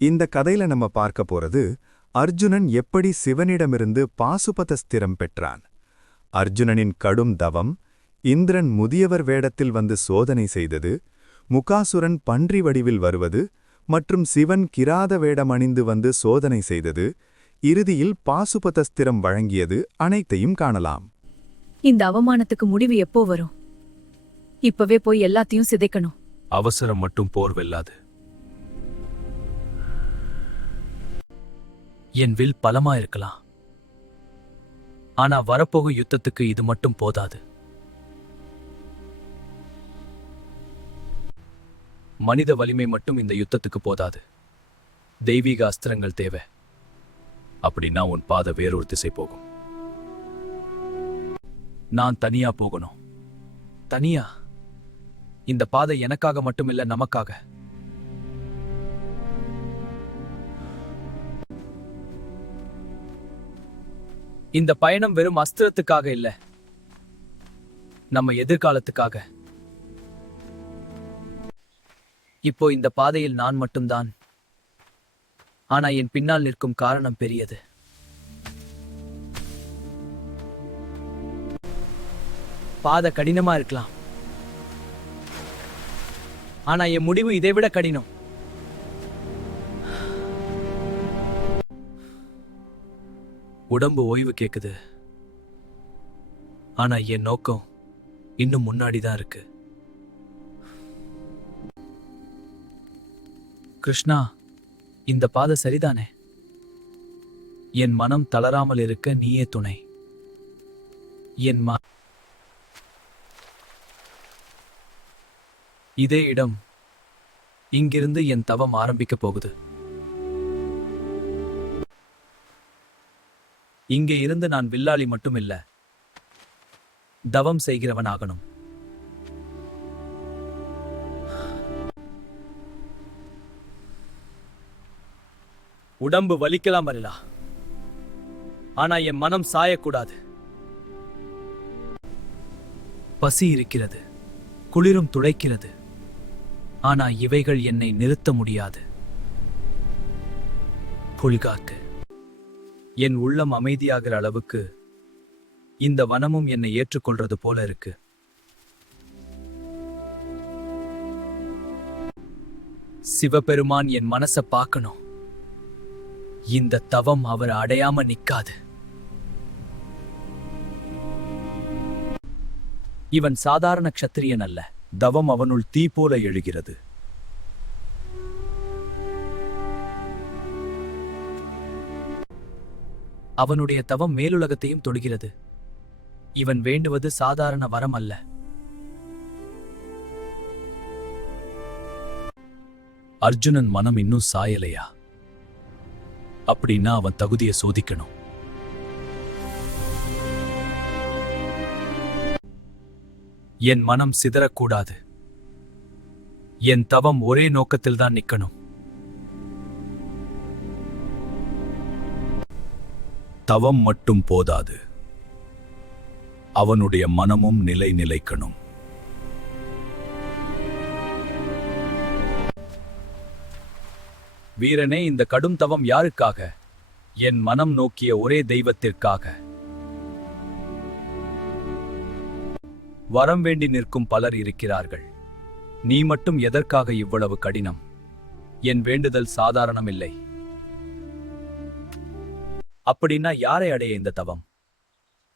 இந்த கதையில நம்ம பார்க்க போறது அர்ஜுனன் எப்படி சிவனிடமிருந்து பாசுபதஸ்திரம் பெற்றான். அர்ஜுனனின் கடும் தவம், இந்திரன் முதியவர் வேடத்தில் வந்து சோதனை செய்தது, முகாசுரன் பன்றி வடிவில் வருவது மற்றும் சிவன் கிராத வேடம் அணிந்து வந்து சோதனை செய்தது, இறுதியில் பாசுபதஸ்திரம் வழங்கியது அனைத்தையும் காணலாம். இந்த அவமானத்துக்கு முடிவு எப்போ வரும்? இப்பவே போய் எல்லாத்தையும் சிதைக்கணும். அவசரம் மட்டும் போர் வெல்லாது. என் வில் பலமா இருக்கலாம், ஆனா வரப்போகும் யுத்தத்துக்கு இது மட்டும் போதாது. மனித வலிமை மட்டும் இந்த யுத்தத்துக்கு போதாது. தெய்வீக அஸ்திரங்கள் தேவை. அப்படின்னா உன் பாதை வேறொரு திசை போகும். நான் தனியா போகணும். தனியா? இந்த பாதை எனக்காக மட்டுமில்ல, நமக்காக. இந்த பயணம் வெறும் அஸ்திரத்துக்காக இல்ல, நம்ம எதிர்காலத்துக்காக. இப்போ இந்த பாதையில் நான் மட்டும்தான், ஆனா என் பின்னால் நிற்கும் காரணம் பெரியது. பாதை கடினமா இருக்கலாம், ஆனா என் முடிவு இதைவிட கடினம். உடம்பு ஓய்வு கேக்குது, ஆனா என் நோக்கம் இன்னும் முன்னாடிதான் இருக்கு. கிருஷ்ணா, இந்த பாதை சரிதானே? என் மனம் தளராமல் இருக்க நீயே துணை. என் இதே இடம், இங்கிருந்து என் தவம் ஆரம்பிக்க போகுது. இங்கே இருந்து நான் வில்லாளி மட்டுமில்ல, தவம் செய்கிறவனாகணும். உடம்பு வலிக்கலாம் வரலாம், ஆனா என் மனம் சாயக்கூடாது. பசி இருக்கிறது, குளிரும் துடைக்கிறது, ஆனா இவைகள் என்னை நிறுத்த முடியாது. புலிகாக்கு என் உள்ளம் அமைதியாகிற அளவுக்கு இந்த வனமும் என்னை ஏற்றுக்கொள்றது போல இருக்கு. சிவபெருமான் என் மனச பார்க்கணும். இந்த தவம் அவர் அடையாம நிக்காது. இவன் சாதாரண க்ஷத்திரியன் அல்ல. தவம் அவனுள் தீ போல எழுகிறது. அவனுடைய தவம் மேலுலகத்தையும் தொடுகிறது. இவன் வேண்டுவது சாதாரண வரம் அல்ல. அர்ஜுனன் மனம் இன்னும் சாயலையா? அப்படின்னா அவன் தகுதியை சோதிக்கணும். என் மனம் சிதறக்கூடாது. என் தவம் ஒரே நோக்கத்தில்தான் நிக்கணும். தவம் மட்டும் போதாது, அவனுடைய மனமும் நிலைக்கணும். வீரனே, இந்த கடும் தவம் யாருக்காக? என் மனம் நோக்கிய ஒரே தெய்வத்திற்காக. வரம் வேண்டி நிற்கும் பலர் இருக்கிறார்கள். நீ மட்டும் எதற்காக இவ்வளவு கடினம்? என் வேண்டுதல் சாதாரணமில்லை. அப்படின்னா யாரை அடைய இந்த தவம்?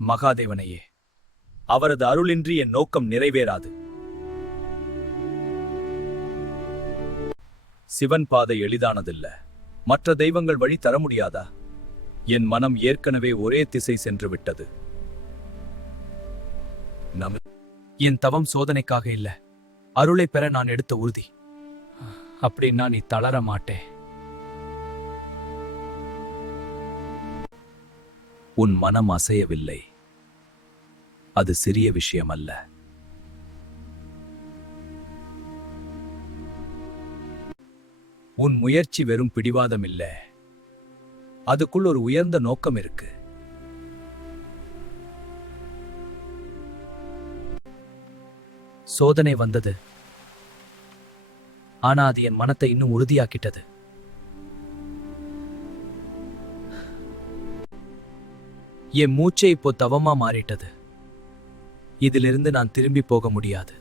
மகாதேவனையே. அவரது அருளின்றி என் நோக்கம் நிறைவேறாது. சிவன் பாதை எளிதானதில்ல. மற்ற தெய்வங்கள் வழி தர முடியாதா? என் மனம் ஏற்கனவே ஒரே திசை சென்று விட்டது. என் தவம் சோதனைக்காக இல்ல, அருளை பெற நான் எடுத்த உறுதி. அப்படின்னா நீ தளர மாட்டே. உன் மனம் அசையவில்லை. அது சிறிய விஷயம் அல்ல. உன் முயற்சி வெறும் பிடிவாதம் இல்ல, அதுக்குள் ஒரு உயர்ந்த நோக்கம் இருக்கு. சோதனை வந்தது, ஆனா அது என் மனத்தை இன்னும் உறுதியாக்கிட்டது. என் மூச்சை இப்போ தவமா மாறிட்டது. இதிலிருந்து நான் திரும்பி போக முடியாது.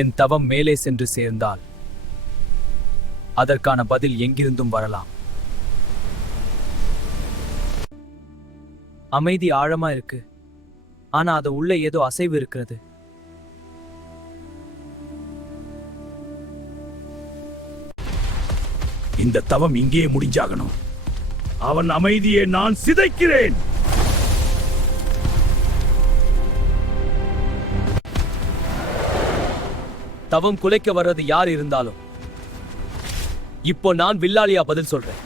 என் தவம் மேலே சென்று சேர்ந்தால் அதற்கான பதில் எங்கிருந்தும் வரலாம். அமைதி ஆழமா இருக்கு, ஆனா அது உள்ள ஏதோ அசைவு இருக்கிறது. இந்த தவம் இங்கே முடிஞ்சாகணும். அவன் அமைதியை நான் சிதைக்கிறேன். தவம் குலைக்க வர்றது யார் இருந்தாலும் இப்போ நான் வில்லாளியா பதில் சொல்றேன்.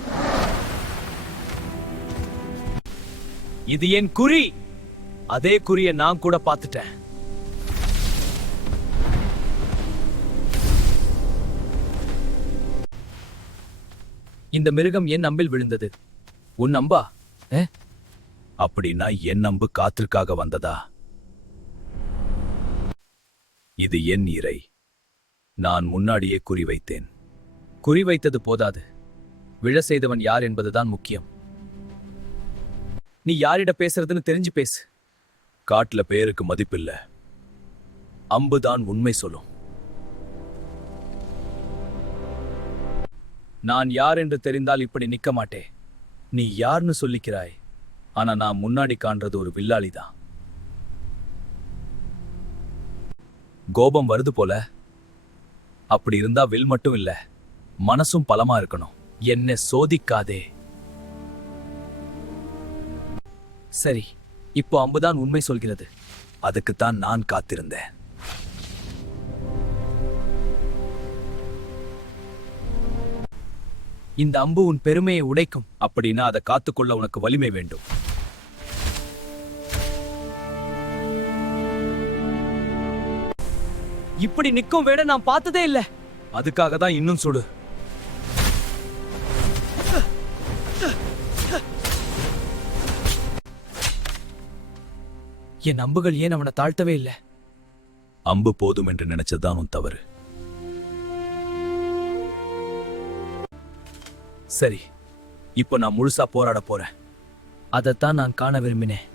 இது என் குறி. அதே குறிய நான் கூட பார்த்துட்டேன். இந்த மிருகம் என் அம்பில் விழுந்தது. உன் அம்பா? அப்படின்னா என் அம்பு காத்திற்காக வந்ததா? இது என் இறை. நான் முன்னாடியே குறிவைத்தேன். குறிவைத்தது போதாது, விழ செய்தவன் யார் என்பதுதான் முக்கியம். நீ யாரிட பேசுறதுன்னு தெரிஞ்சு பேசு. காட்டுல பேருக்கு மதிப்பில்ல. அம்புதான் உண்மை சொல்லும். நான் யார் என்று தெரிந்தால் இப்படி நிக்க மாட்டே. நீ யார்னு சொல்லிக்கிறாய், ஆனா நான் முன்னாடி காண்றது ஒரு வில்லாளிதான். கோபம் வருது போல. அப்படி இருந்தா வில் மட்டும் இல்ல, மனசும் பலமா இருக்கணும். என்னை சோதிக்காதே. சரி, இப்போ அம்புதான் உண்மை சொல்கிறது. அதுக்குத்தான் நான் காத்திருந்தேன். இந்த அம்பு உன் பெருமையை உடைக்கும். அப்படின்னா அதை காத்துக்கொள்ள உனக்கு வலிமை வேண்டும். இப்படி நிற்கும் வேட நான் பார்த்ததே இல்ல. அதுக்காக தான் இன்னும் சுடு. என் அம்புகள் ஏன் அவனை தாழ்த்தவே இல்லை? அம்பு போதும் என்று நினைச்சதுதான் உன் தவறு. சரி, இப்போ நான் முழுசா போராட போறேன். அதைத்தான் நான் காண விரும்பினேன்.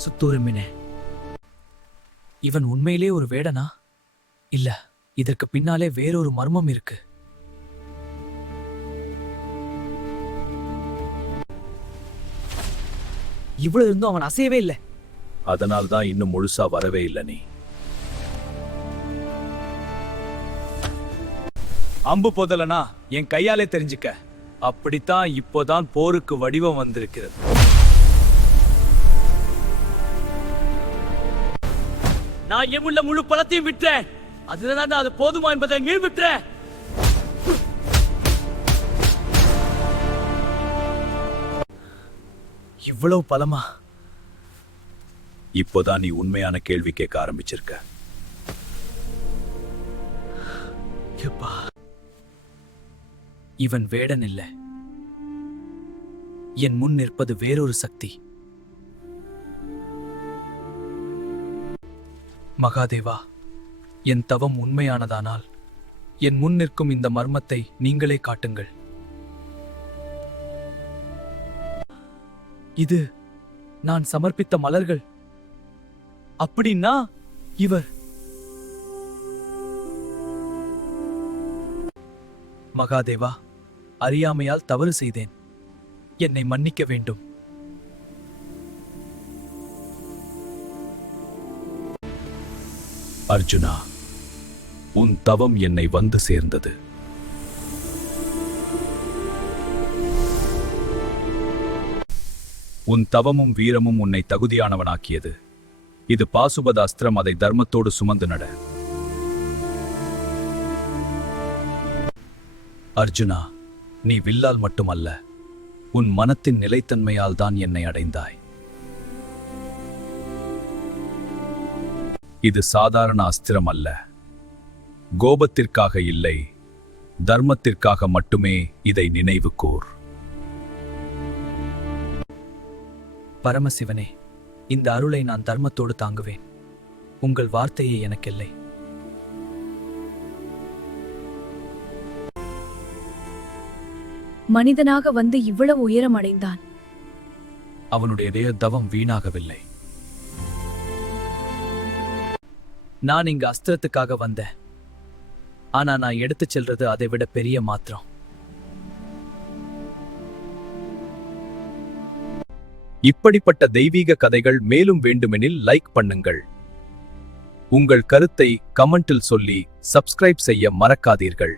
சுத்து விரும்பினேன். இவன் உண்மையிலே ஒரு வேடனா? இல்ல, இதற்கு பின்னாலே வேறொரு மர்மம் இருக்கு. இவ்வளவு இருந்தும் அவன் அசையவே இல்லை. அதனால்தான் இன்னும் முழுசா வரவே இல்லை. நீ அம்பு போதலனா என் கையாலே தெரிஞ்சுக்க. அப்படித்தான் இப்போதான் போருக்கு வடிவம் வந்திருக்கிறது. நான் எமுள்ள முழு பழத்தையும் விட்டேன். அதுதான் அது போதுமா என்பதை நிரூபித்தேன். இவ்வளவு பலமா? இப்போதான் நீ உண்மையான கேள்வி கேட்க ஆரம்பிச்சிருக்க. இவன் வேடன் இல்ல. என் முன் நிற்பது வேறொரு சக்தி. மகாதேவா, என் தவம் உண்மையானதானால் என் முன் நிற்கும் இந்த மர்மத்தை நீங்களே காட்டுங்கள். இது நான் சமர்ப்பித்த மலர்கள். அப்படின்னா இவர் மகாதேவா, அறியாமையால் தவறு செய்தேன். என்னை மன்னிக்க வேண்டும். அர்ஜுனா, உன் தவம் என்னை வந்து சேர்ந்தது. உன் தவமும் வீரமும் உன்னை தகுதியானவனாக்கியது. இது பாசுபத அஸ்திரம். அதை தர்மத்தோடு சுமந்து நட. அர்ஜுனா, நீ வில்லால் மட்டுமல்ல, உன் மனத்தின் நிலைத்தன்மையால் தான் என்னை அடைந்தாய். இது சாதாரண அஸ்திரம் அல்ல. கோபத்திற்காக இல்லை, தர்மத்திற்காக மட்டுமே இதை நினைவு கூர். பரமசிவனே, இந்த அருளை நான் தர்மத்தோடு தாங்குவேன். உங்கள் வார்த்தையே எனக்கில்லை. மனிதனாக வந்து இவ்வளவு உயரம் அடைந்தான். அவனுடைய தவம் வீணாகவில்லை. நான் இங்க அஸ்திரத்துக்காக வந்தேன். ஆனா நான் எடுத்துச் செல்றது அதை விட பெரிய மாத்திரம். இப்படிப்பட்ட தெய்வீக கதைகள் மேலும் வேண்டுமெனில் லைக் பண்ணுங்கள். உங்கள் கருத்தை கமெண்டில் சொல்லி சப்ஸ்கிரைப் செய்ய மறக்காதீர்கள்.